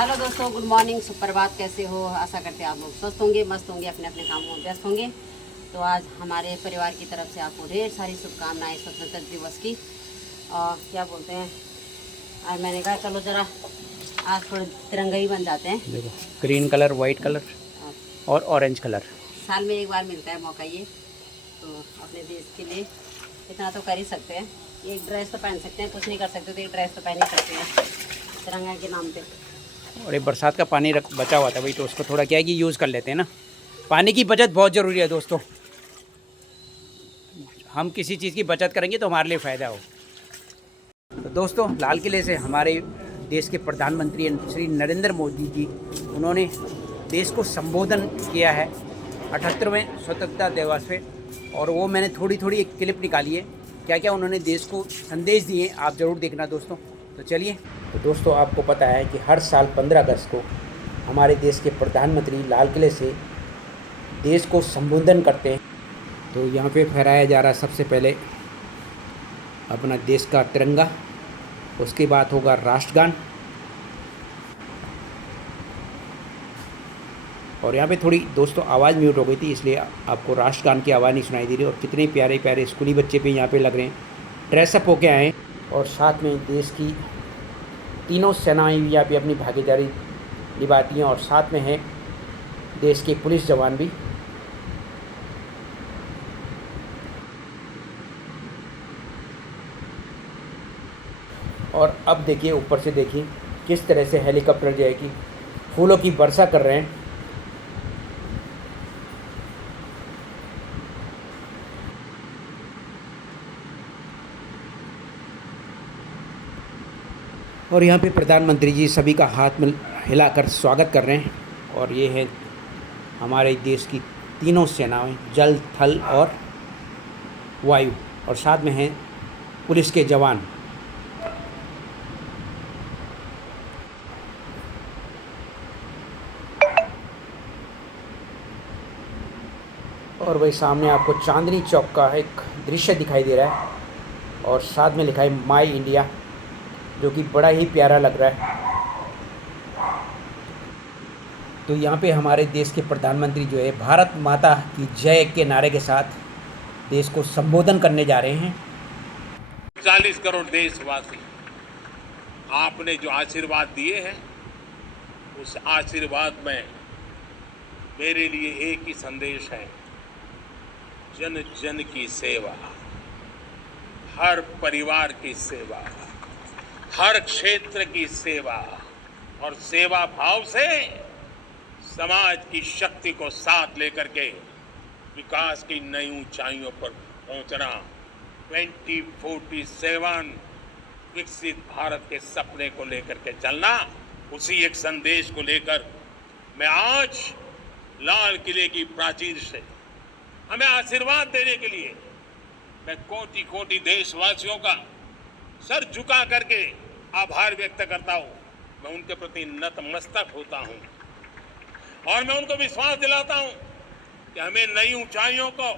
Hello दोस्तों, good morning, सुप्रभात। कैसे हो? आशा करते हैं आप लोग स्वस्थ होंगे, मस्त होंगे, अपने अपने कामों में व्यस्त होंगे। तो आज हमारे परिवार की तरफ से आपको ढेर सारी शुभकामनाएं स्वतंत्रता दिवस की। और क्या बोलते हैं, आज मैंने कहा चलो ज़रा आज थोड़े तिरंगा ही बन जाते हैं। देखो, ग्रीन कलर, वाइट कलर और ऑरेंज कलर। साल में एक बार मिलता है मौका ये, तो अपने देश के लिए इतना तो कर ही सकते हैं। एक ड्रेस तो पहन सकते हैं, कुछ नहीं कर सकते तो एक ड्रेस तो पहन ही सकते हैं तिरंगा के नाम पे। और ये बरसात का पानी बचा हुआ था भाई, तो उसको थोड़ा क्या है कि यूज़ कर लेते हैं ना। पानी की बचत बहुत ज़रूरी है दोस्तों। हम किसी चीज़ की बचत करेंगे तो हमारे लिए फ़ायदा हो। तो दोस्तों, लाल किले से हमारे देश के प्रधानमंत्री श्री नरेंद्र मोदी जी, उन्होंने देश को संबोधन किया है 78वें स्वतंत्रता दिवस पे। और वो मैंने थोड़ी थोड़ी एक क्लिप निकाली है, क्या क्या उन्होंने देश को संदेश दिए, आप ज़रूर देखना दोस्तों। तो चलिए। तो दोस्तों, आपको पता है कि हर साल 15 अगस्त को हमारे देश के प्रधानमंत्री लाल किले से देश को संबोधन करते हैं। तो यहाँ पे फहराया जा रहा है सबसे पहले अपना देश का तिरंगा, उसके बाद होगा राष्ट्रगान। और यहाँ पे थोड़ी दोस्तों आवाज़ म्यूट हो गई थी, इसलिए आपको राष्ट्रगान की आवाज़ नहीं सुनाई दे रही। और कितने प्यारे प्यारे स्कूली बच्चे भी यहाँ पे लग रहे हैं, ड्रेसअप होके आए हैं। और साथ में देश की तीनों सेनाएं भी यहाँ पे अपनी भागीदारी निभाती हैं। और साथ में हैं देश के पुलिस जवान भी। और अब देखिए, ऊपर से देखिए किस तरह से हेलीकॉप्टर जो है कि फूलों की वर्षा कर रहे हैं। और यहाँ पे प्रधानमंत्री जी सभी का हाथ में हिलाकर स्वागत कर रहे हैं। और ये है हमारे देश की तीनों सेनाएं, जल, थल और वायु। और साथ में हैं पुलिस के जवान। और वही सामने आपको चांदनी चौक का एक दृश्य दिखाई दे रहा है। और साथ में लिखा है माई इंडिया, जो कि बड़ा ही प्यारा लग रहा है। तो यहाँ पे हमारे देश के प्रधानमंत्री जो है भारत माता की जय के नारे के साथ देश को संबोधन करने जा रहे हैं। 40 करोड़ देशवासी, आपने जो आशीर्वाद दिए हैं, उस आशीर्वाद में मेरे लिए एक ही संदेश है, जन जन की सेवा, हर परिवार की सेवा, हर क्षेत्र की सेवा। और सेवा भाव से समाज की शक्ति को साथ लेकर के विकास की नई ऊंचाइयों पर पहुंचना। 2047 विकसित भारत के सपने को लेकर के चलना, उसी एक संदेश को लेकर मैं आज लाल किले की प्राचीर से हमें आशीर्वाद देने के लिए मैं कोटि कोटि देशवासियों का सर झुका करके आभार व्यक्त करता हूं। मैं उनके प्रति नतमस्तक होता हूं और मैं उनको विश्वास दिलाता हूं कि हमें नई ऊंचाइयों को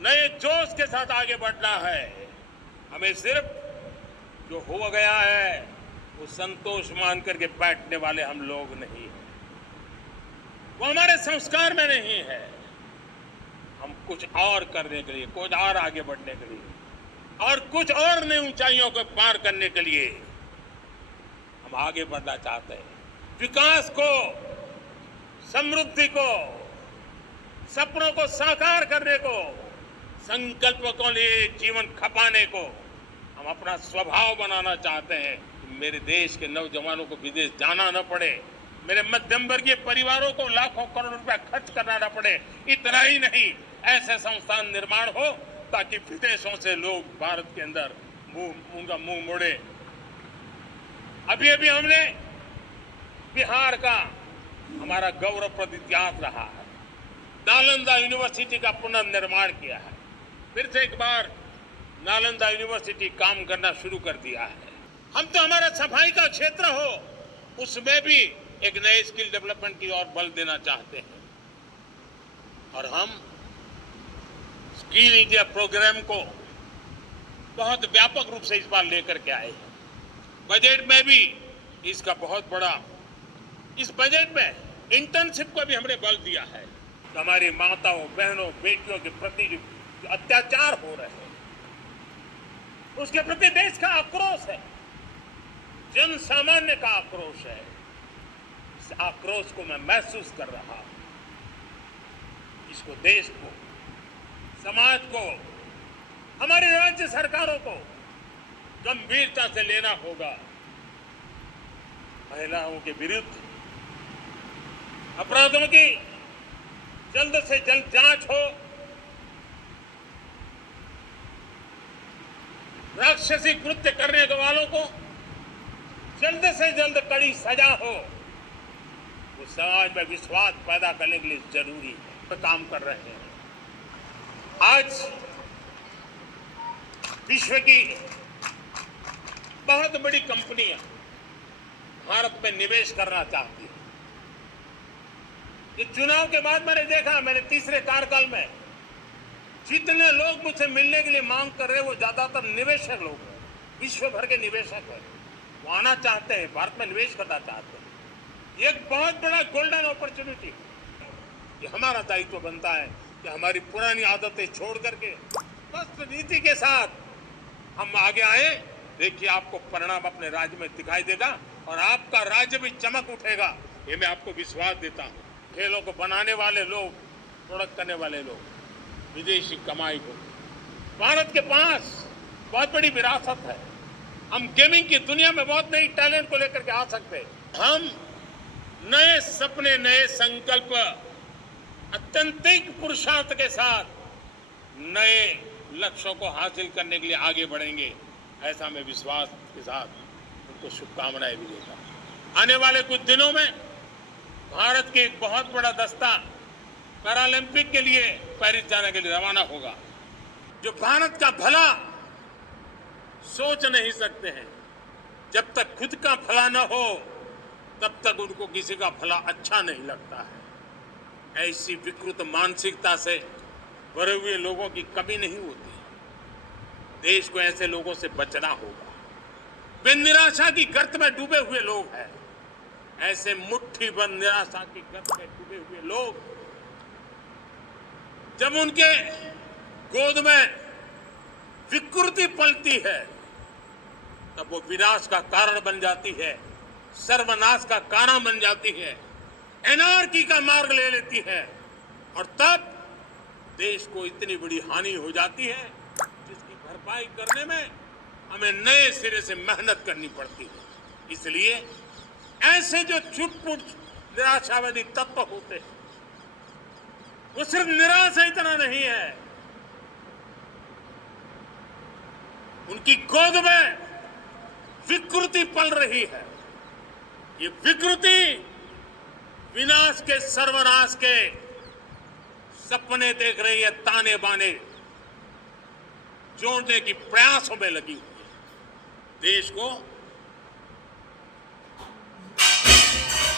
नए जोश के साथ आगे बढ़ना है। हमें सिर्फ जो हो गया है वो संतोष मान करके बैठने वाले हम लोग नहीं हैं, वो हमारे संस्कार में नहीं है। हम कुछ और करने के लिए, कुछ और आगे बढ़ने के लिए और कुछ और नई ऊंचाइयों को पार करने के लिए हम आगे बढ़ना चाहते हैं। विकास को, समृद्धि को, सपनों को साकार करने को, संकल्प को लिए जीवन खपाने को हम अपना स्वभाव बनाना चाहते हैं। मेरे देश के नौजवानों को विदेश जाना न पड़े, मेरे मध्यम वर्गीय परिवारों को लाखों करोड़ रुपया खर्च करना न पड़े। इतना ही नहीं, ऐसे संस्थान निर्माण हो ताकि विदेशों से लोग भारत के अंदर उनका मुंह मोड़े। अभी अभी हमने बिहार का हमारा गौरवप्रद इतिहास रहा है, नालंदा यूनिवर्सिटी का पुनर्निर्माण किया है। फिर से एक बार नालंदा यूनिवर्सिटी काम करना शुरू कर दिया है। हम तो हमारा सफाई का क्षेत्र हो उसमें भी एक नए स्किल डेवलपमेंट की ओर बल देना चाहते हैं। और हम स्किल इंडिया प्रोग्राम को बहुत व्यापक रूप से इस बार लेकर के आए हैं। बजट में भी इसका बहुत बड़ा इस बजट में इंटर्नशिप को भी हमने बल दिया है। तो हमारी माताओं, बहनों, बेटियों के प्रति जो अत्याचार हो रहे हैं, उसके प्रति देश का आक्रोश है, जन सामान्य का आक्रोश है। इस आक्रोश को मैं महसूस कर रहा हूं। इसको देश को, समाज को, हमारे राज्य सरकारों को गंभीरता से लेना होगा। महिलाओं के विरुद्ध अपराधों की जल्द से जल्द जांच हो, राक्षसी कृत्य करने वालों को जल्द से जल्द कड़ी सजा हो। वो समाज में विश्वास पैदा करने के लिए जरूरी है, काम कर रहे हैं। आज विश्व की बहुत बड़ी कंपनियां भारत में निवेश करना चाहती है। ये चुनाव के बाद मैंने देखा, मैंने तीसरे कार्यकाल में जितने लोग मुझसे मिलने के लिए मांग कर रहे हैं वो ज्यादातर निवेशक लोग हैं, विश्व भर के निवेशक हैं। वो आना चाहते हैं, भारत में निवेश करना चाहते हैं। ये एक बहुत बड़ा गोल्डन अपॉर्चुनिटी है। ये हमारा दायित्व बनता है कि हमारी पुरानी आदतें छोड़ करके स्पष्ट नीति के साथ हम आगे आए। देखिए, आपको परिणाम अपने राज्य में दिखाई देगा और आपका राज्य भी चमक उठेगा, ये मैं आपको विश्वास देता हूँ। खेलों को बनाने वाले लोग, प्रोडक्ट करने वाले लोग, विदेशी कमाई को, भारत के पास बहुत बड़ी विरासत है। हम गेमिंग की दुनिया में बहुत नई टैलेंट को लेकर के आ सकते हैं। हम नए सपने, नए संकल्प, अत्यंतिक पुरुषार्थ के साथ नए लक्ष्यों को हासिल करने के लिए आगे बढ़ेंगे, ऐसा मैं विश्वास के साथ उनको शुभकामनाएं भी देता। आने वाले कुछ दिनों में भारत के एक बहुत बड़ा दस्ता पैरालंपिक के लिए पेरिस जाने के लिए रवाना होगा। जो भारत का भला सोच नहीं सकते हैं, जब तक खुद का भला न हो तब तक उनको किसी का भला अच्छा नहीं लगता है। ऐसी विकृत मानसिकता से भरे हुए लोगों की कमी नहीं होती। देश को ऐसे लोगों से बचना होगा। वे निराशा की गर्त में डूबे हुए लोग हैं। ऐसे मुट्ठी बंद निराशा की गर्त में डूबे हुए लोग जब उनके गोद में विकृति पलती है तब वो विनाश का कारण बन जाती है, सर्वनाश का कारण बन जाती है, एनार्की का मार्ग ले लेती है और तब देश को इतनी बड़ी हानि हो जाती है जिसकी भरपाई करने में हमें नए सिरे से मेहनत करनी पड़ती है। इसलिए ऐसे जो छुटपुट निराशावादी तत्व होते हैं, वो सिर्फ निराशा इतना नहीं है, उनकी गोद में विकृति पल रही है। ये विकृति विनाश के, सर्वनाश के सपने देख रही है, ताने बाने जोड़ने की प्रयासों में लगी हुई है। देश को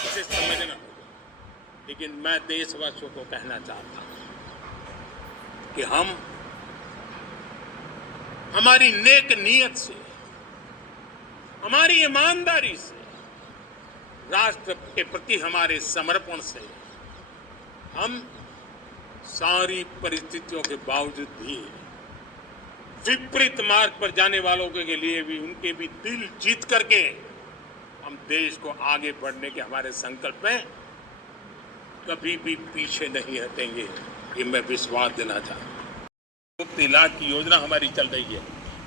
इसे समझना होगा। लेकिन मैं देशवासियों को कहना चाहता हूं कि हम हमारी नेक नीयत से, हमारी ईमानदारी से, राष्ट्र के प्रति हमारे समर्पण से हम सारी परिस्थितियों के बावजूद भी विपरीत मार्ग पर जाने वालों के लिए भी उनके भी दिल जीत करके हम देश को आगे बढ़ने के हमारे संकल्प में कभी भी पीछे नहीं हटेंगे, ये मैं विश्वास देना चाहता हूँ। मुफ्त इलाज की योजना हमारी चल रही है।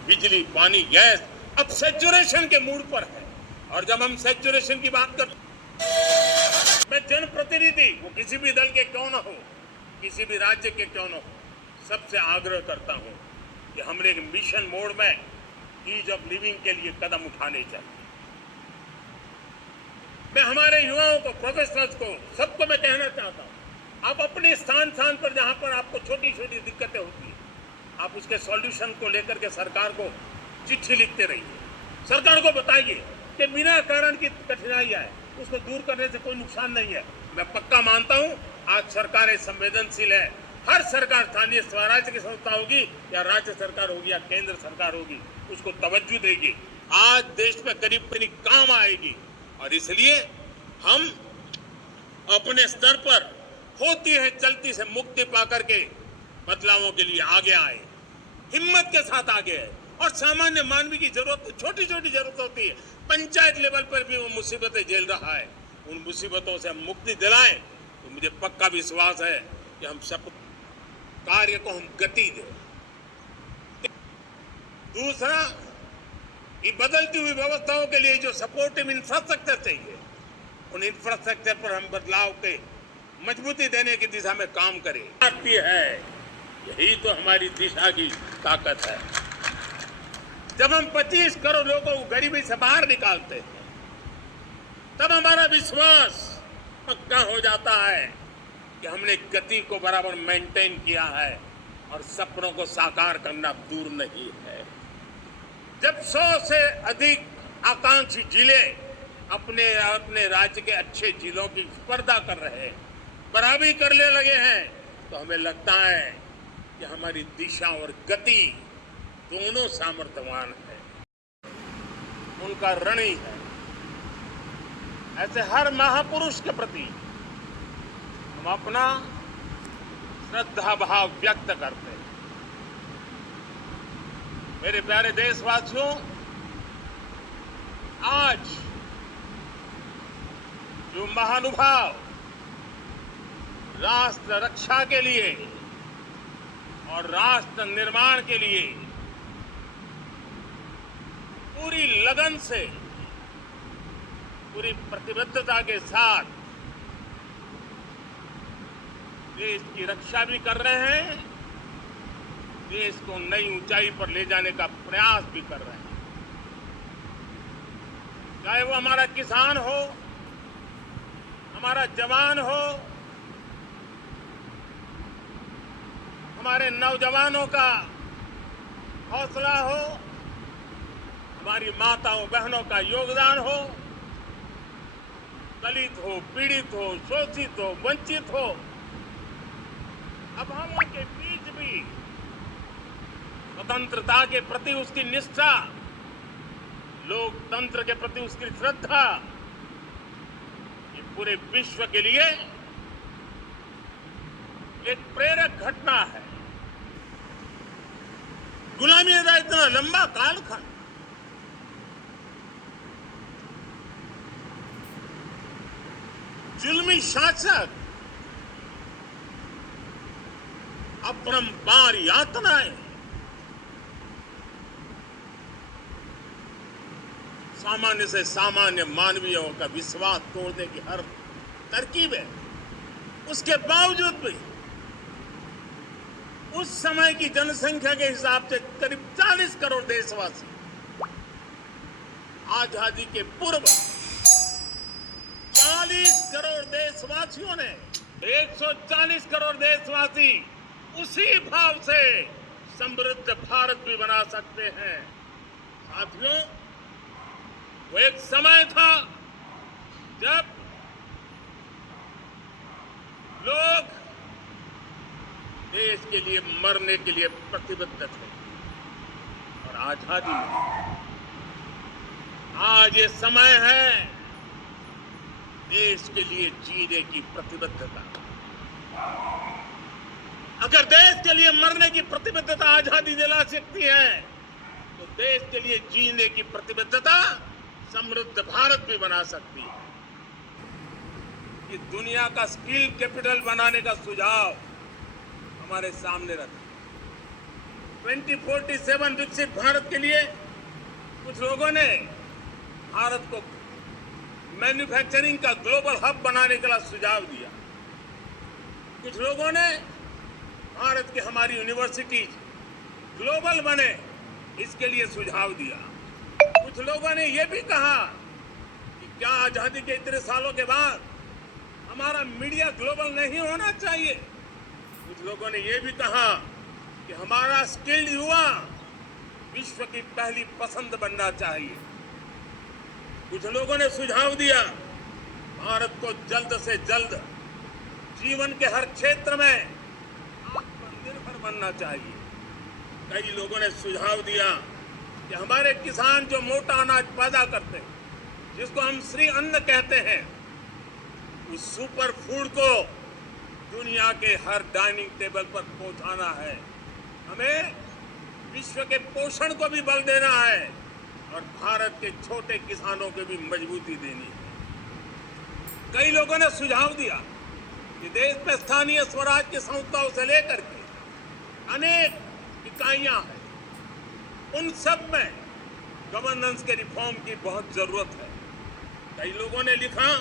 बिजली, पानी, गैस अब सैचुरेशन के मूड पर है। और जब हम सैचुरेशन की बात करते, मैं जनप्रतिनिधि, वो किसी भी दल के क्यों न हो, किसी भी राज्य के क्यों न हो, सबसे आग्रह करता हूं कि हमने एक मिशन मोड में ईज ऑफ लिविंग के लिए कदम उठाने चाहिए। मैं हमारे युवाओं को, प्रोफेशनल्स को, सबको मैं कहना चाहता हूं, आप अपने स्थान पर जहां पर आपको छोटी छोटी दिक्कतें होती हैं, आप उसके सॉल्यूशन को लेकर के सरकार को चिट्ठी लिखते रहिए। सरकार को बताइए कि बिना कारण की कठिनाई है, उसको दूर करने से कोई नुकसान नहीं है। मैं पक्का मानता हूं आज सरकारें संवेदनशील है। हर सरकार, स्थानीय स्वराज्य की संस्था होगी या राज्य सरकार होगी या केंद्र सरकार होगी, उसको तवज्जो देगी। आज देश में करीब करीब काम आएगी और इसलिए हम अपने स्तर पर होती है चलती से मुक्ति पाकर के बदलावों के लिए आगे आए, हिम्मत के साथ आगे आए। और सामान्य मानवी की जरूरत, छोटी छोटी जरूरत होती है, पंचायत लेवल पर भी वो मुसीबतें झेल रहा है, उन मुसीबतों से हम मुक्ति दिलाएं तो मुझे पक्का विश्वास है कि हम सब कार्य को हम गति दें। दूसरा, ये बदलती हुई व्यवस्थाओं के लिए जो सपोर्टिव इंफ्रास्ट्रक्चर चाहिए, उन इंफ्रास्ट्रक्चर पर हम बदलाव के मजबूती देने की दिशा में काम करें। आती है, यही तो हमारी दिशा की ताकत है। जब हम 25 करोड़ लोगों को गरीबी से बाहर निकालते हैं, तब हमारा विश्वास पक्का हो जाता है कि हमने गति को बराबर मेंटेन किया है और सपनों को साकार करना दूर नहीं है। जब 100 से अधिक आकांक्षी जिले अपने अपने राज्य के अच्छे जिलों की स्पर्धा कर रहे हैं, बराबरी करने लगे हैं, तो हमें लगता है कि हमारी दिशा और गति दोनों सामर्थ्यवान है, उनका ऋणी है। ऐसे हर महापुरुष के प्रति हम अपना श्रद्धा भाव व्यक्त करते हैं। मेरे प्यारे देशवासियों, आज जो महानुभाव राष्ट्र रक्षा के लिए और राष्ट्र निर्माण के लिए पूरी लगन से, पूरी प्रतिबद्धता के साथ देश की रक्षा भी कर रहे हैं, देश को नई ऊंचाई पर ले जाने का प्रयास भी कर रहे हैं। चाहे वो हमारा किसान हो, हमारा जवान हो, हमारे नौजवानों का हौसला हो, हमारी माताओं बहनों का योगदान हो, दलित हो, पीड़ित हो, शोषित हो, वंचित हो, अभावों के बीच भी स्वतंत्रता के प्रति उसकी निष्ठा, लोकतंत्र के प्रति उसकी श्रद्धा, ये पूरे विश्व के लिए एक प्रेरक घटना है। गुलामी का इतना लंबा कालखंड, जुल्मी शासक, अपरंपार यातनाएं, सामान्य से सामान्य मानवीयों का विश्वास तोड़ने की हर तरकीब है। उसके बावजूद भी उस समय की जनसंख्या के हिसाब से करीब 40 करोड़ देशवासी आजादी के पूर्व 40 करोड़ देशवासियों ने 140 करोड़ देशवासी उसी भाव से समृद्ध भारत भी बना सकते हैं। साथियों, वो एक समय था जब लोग देश के लिए मरने के लिए प्रतिबद्ध थे और आजादी में आज ये समय है देश के लिए जीने की प्रतिबद्धता। अगर देश के लिए मरने की प्रतिबद्धता आजादी दिला सकती है, तो देश के लिए जीने की प्रतिबद्धता समृद्ध भारत भी बना सकती है। कि दुनिया का स्किल कैपिटल बनाने का सुझाव हमारे सामने रखा। 2047 विकसित भारत के लिए कुछ लोगों ने भारत को मैन्युफैक्चरिंग का ग्लोबल हब बनाने का सुझाव दिया। कुछ लोगों ने भारत की हमारी यूनिवर्सिटीज ग्लोबल बने, इसके लिए सुझाव दिया। कुछ लोगों ने यह भी कहा कि क्या आजादी के इतने सालों के बाद हमारा मीडिया ग्लोबल नहीं होना चाहिए। कुछ लोगों ने यह भी कहा कि हमारा स्किल्ड युवा विश्व की पहली पसंद बनना चाहिए। कुछ लोगों ने सुझाव दिया भारत को जल्द से जल्द जीवन के हर क्षेत्र में आत्मनिर्भर बनना चाहिए। कई लोगों ने सुझाव दिया कि हमारे किसान जो मोटा अनाज पैदा करते हैं, जिसको हम श्री अन्न कहते हैं, उस सुपर फूड को दुनिया के हर डाइनिंग टेबल पर पहुंचाना है। हमें विश्व के पोषण को भी बल देना है और भारत के छोटे किसानों को भी मजबूती देनी है। कई लोगों ने सुझाव दिया कि देश में स्थानीय स्वराज की संस्थाओं से लेकर के अनेक इकाइयां हैं, उन सब में गवर्नेंस के रिफॉर्म की बहुत जरूरत है। कई लोगों ने लिखा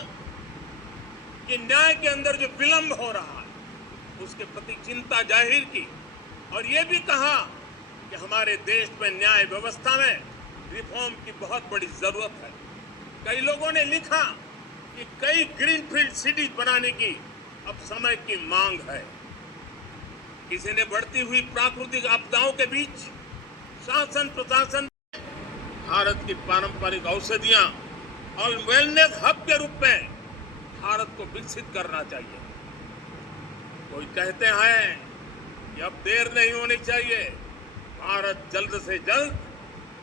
कि न्याय के अंदर जो विलंब हो रहा है उसके प्रति चिंता जाहिर की और ये भी कहा कि हमारे देश में न्याय व्यवस्था में रिफॉर्म की बहुत बड़ी जरूरत है। कई लोगों ने लिखा कि कई ग्रीनफील्ड सिटीज बनाने की अब समय की मांग है। किसी ने बढ़ती हुई प्राकृतिक आपदाओं के बीच शासन प्रशासन भारत की पारंपरिक औषधियां और वेलनेस हब के रूप में भारत को विकसित करना चाहिए। कोई कहते हैं कि अब देर नहीं होनी चाहिए, भारत जल्द से जल्द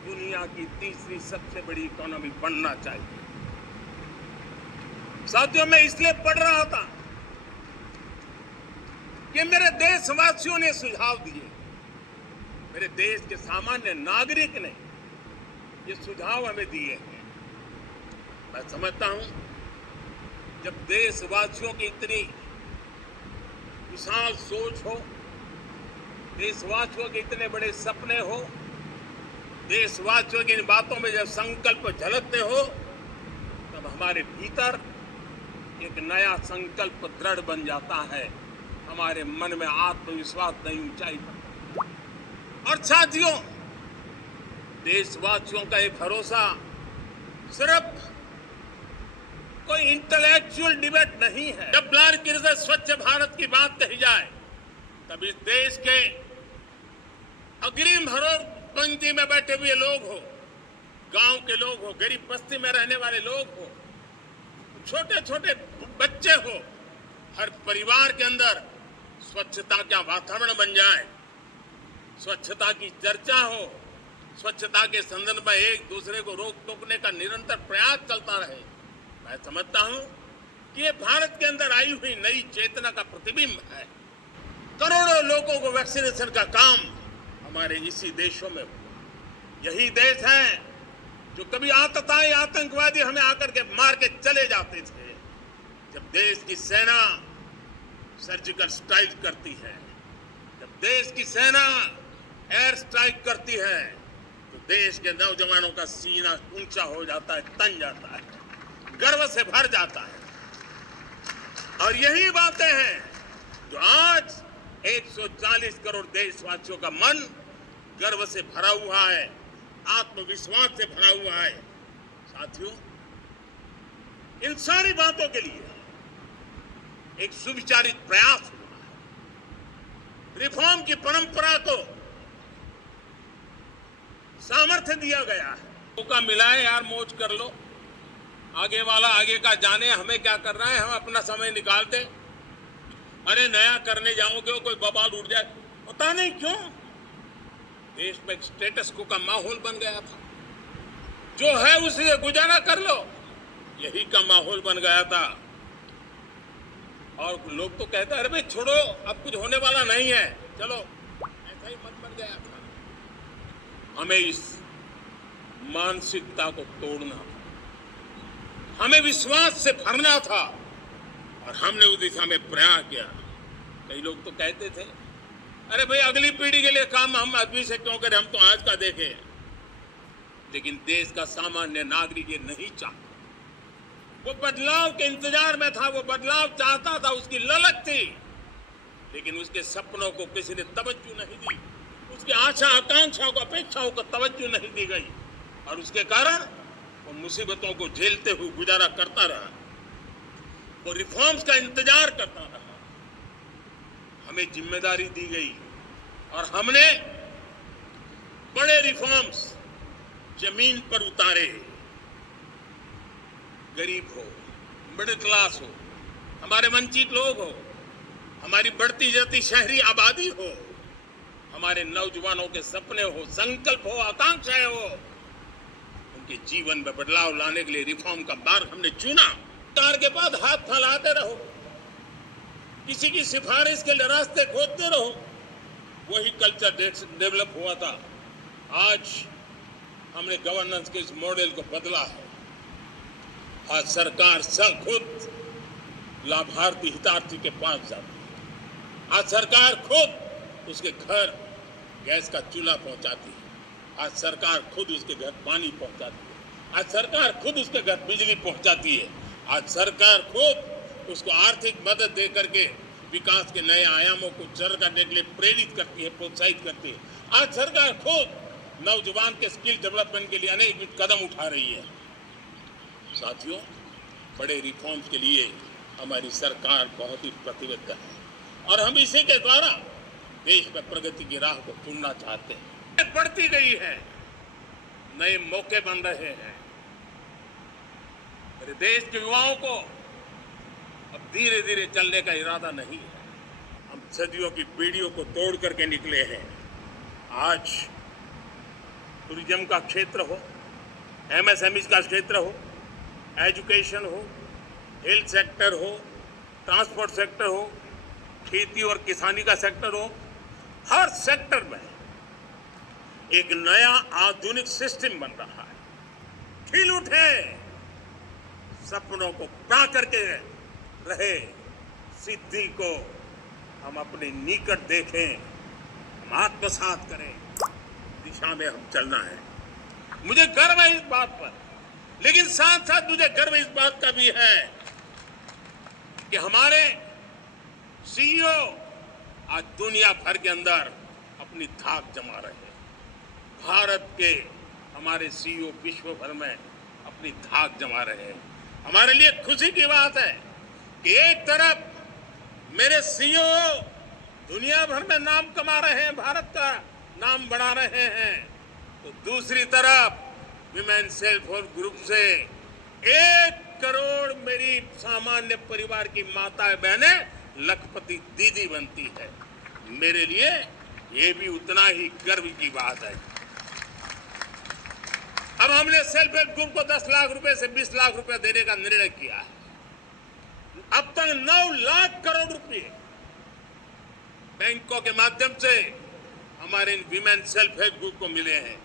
दुनिया की तीसरी सबसे बड़ी इकोनॉमी बनना चाहिए। साथियों, मैं इसलिए पढ़ रहा था कि मेरे देशवासियों ने सुझाव दिए, मेरे देश के सामान्य नागरिक ने ये सुझाव हमें दिए हैं। मैं समझता हूं जब देशवासियों की इतनी विशाल सोच हो, देशवासियों के इतने बड़े सपने हो, देशवासियों की इन बातों में जब संकल्प झलकते हो, तब हमारे भीतर एक नया संकल्प दृढ़ बन जाता है, हमारे मन में आत्मविश्वास नई ऊंचाई पर। और साथियों, देशवासियों का एक भरोसा सिर्फ कोई इंटेलेक्चुअल डिबेट नहीं है। जब लाल स्वच्छ भारत की बात कही जाए तब इस देश के अग्रिम पंक्ति में बैठे हुए लोग हो, गांव के लोग हो, गरीब बस्ती में रहने वाले लोग हो, छोटे छोटे बच्चे हो, हर परिवार के अंदर स्वच्छता का वातावरण बन जाए, स्वच्छता की चर्चा हो, स्वच्छता के संदर्भ में एक दूसरे को रोक टोकने का निरंतर प्रयास चलता रहे। मैं समझता हूं कि ये भारत के अंदर आई हुई नई चेतना का प्रतिबिंब है। करोड़ों लोगों को वैक्सीनेशन का काम हमारे इसी देशों में हुआ। यही देश है जो कभी आतताई आतंकवादी हमें आकर के मार के चले जाते थे। जब देश की सेना सर्जिकल स्ट्राइक करती है, जब देश की सेना एयर स्ट्राइक करती है, तो देश के नौजवानों का सीना ऊंचा हो जाता है, तन जाता है, गर्व से भर जाता है। और यही बातें हैं जो आज 140 करोड़ देशवासियों का मन गर्व से भरा हुआ है, आत्मविश्वास से भरा हुआ है। साथियों, इन सारी बातों के लिए एक सुविचारित प्रयास हुआ है। रिफॉर्म की परंपरा को सामर्थ्य दिया गया है। मौका मिला है यार, मौज कर लो, आगे वाला आगे का जाने, हमें क्या करना है, हम अपना समय निकालते। अरे नया करने जाओगे कोई बवाल उठ जाए, पता नहीं क्यों देश में एक स्टेटस को का माहौल बन गया था। जो है उसे गुजारा कर लो, यही का माहौल बन गया था। और लोग तो कहते हैं अरे भाई छोड़ो, अब कुछ होने वाला नहीं है, चलो, ऐसा ही मन बन गया था। हमें इस मानसिकता को तोड़ना था, हमें विश्वास से भरना था और हमने उस दिशा में प्रयास किया। कई लोग तो कहते थे अरे भाई अगली पीढ़ी के लिए काम हम अभी से क्यों करें, हम तो आज का देखें। लेकिन देश का सामान्य नागरिक ये नहीं चाहता, वो बदलाव के इंतजार में था, वो बदलाव चाहता था, उसकी ललक थी, लेकिन उसके सपनों को किसी ने तवज्जो नहीं दी, उसकी आशा आकांक्षाओं को अपेक्षाओं को तवज्जो नहीं दी गई और उसके कारण वो मुसीबतों को झेलते हुए गुजारा करता रहा, वो रिफॉर्म्स का इंतजार करता रहा। हमें जिम्मेदारी दी गई और हमने बड़े रिफॉर्म्स जमीन पर उतारे। गरीब हो, मिडिल क्लास हो, हमारे वंचित लोग हो, हमारी बढ़ती जाती शहरी आबादी हो, हमारे नौजवानों के सपने हो, संकल्प हो, आकांक्षाएं हो, उनके जीवन में बदलाव लाने के लिए रिफॉर्म का मार्ग हमने चुना। सरकार के पास हाथ फैलाते रहो, किसी की सिफारिश के लिए रास्ते खोदते रहो। वही कल्चर डेवलप हुआ था। आज हमने गवर्नेंस के इस मॉडल को बदला है। आज सरकार सब खुद लाभार्थी हितार्थी के पास जाती है। आज सरकार खुद उसके घर गैस का चूल्हा पहुंचाती है। आज सरकार खुद उसके घर पानी पहुंचाती है। आज सरकार खुद उसके घर बिजली पहुंचाती है। आज सरकार खुद उसको आर्थिक मदद दे करके विकास के नए आयामों को सर करने के लिए प्रेरित करती है, प्रोत्साहित करती है। आज सरकार खुद नौजवान के स्किल डेवलपमेंट के लिए अनेक कदम उठा रही है। साथियों, बड़े रिफॉर्म्स के लिए हमारी सरकार बहुत ही प्रतिबद्ध है और हम इसी के द्वारा देश में प्रगति की राह को चुनना चाहते हैं। बढ़ती गई है, नए मौके बन रहे हैं। मेरे देश के युवाओं को अब धीरे धीरे चलने का इरादा नहीं है। हम सदियों की पीढ़ियों को तोड़ करके निकले हैं। आज टूरिज्म का क्षेत्र हो, एमएसएमई का क्षेत्र हो, एजुकेशन हो, हेल्थ सेक्टर हो, ट्रांसपोर्ट सेक्टर हो, खेती और किसानी का सेक्टर हो, हर सेक्टर में एक नया आधुनिक सिस्टम बन रहा है। खिल उठे, सपनों को पा करके रहे, सिद्धि को हम अपने निकट देखें, हम आत्मसात करें, दिशा में हम चलना है। मुझे गर्व है इस बात पर, लेकिन साथ साथ मुझे गर्व इस बात का भी है कि हमारे सीईओ आज दुनिया भर के अंदर अपनी धाक जमा रहे हैं। भारत के हमारे सीईओ विश्व भर में अपनी धाक जमा रहे हैं। हमारे लिए खुशी की बात है कि एक तरफ मेरे सीईओ दुनिया भर में नाम कमा रहे हैं, भारत का नाम बढ़ा रहे हैं, तो दूसरी तरफ विमेन सेल्फ हेल्प ग्रुप से 1 करोड़ मेरी सामान्य परिवार की माताएं बहनें लखपति दीदी बनती है। मेरे लिए ये भी उतना ही गर्व की बात है। अब हमने सेल्फ हेल्प ग्रुप को 10 लाख रुपए से 20 लाख रुपए देने का निर्णय किया है। अब तक 9 लाख करोड़ रुपए बैंकों के माध्यम से हमारे इन विमेन सेल्फ हेल्प ग्रुप को मिले हैं।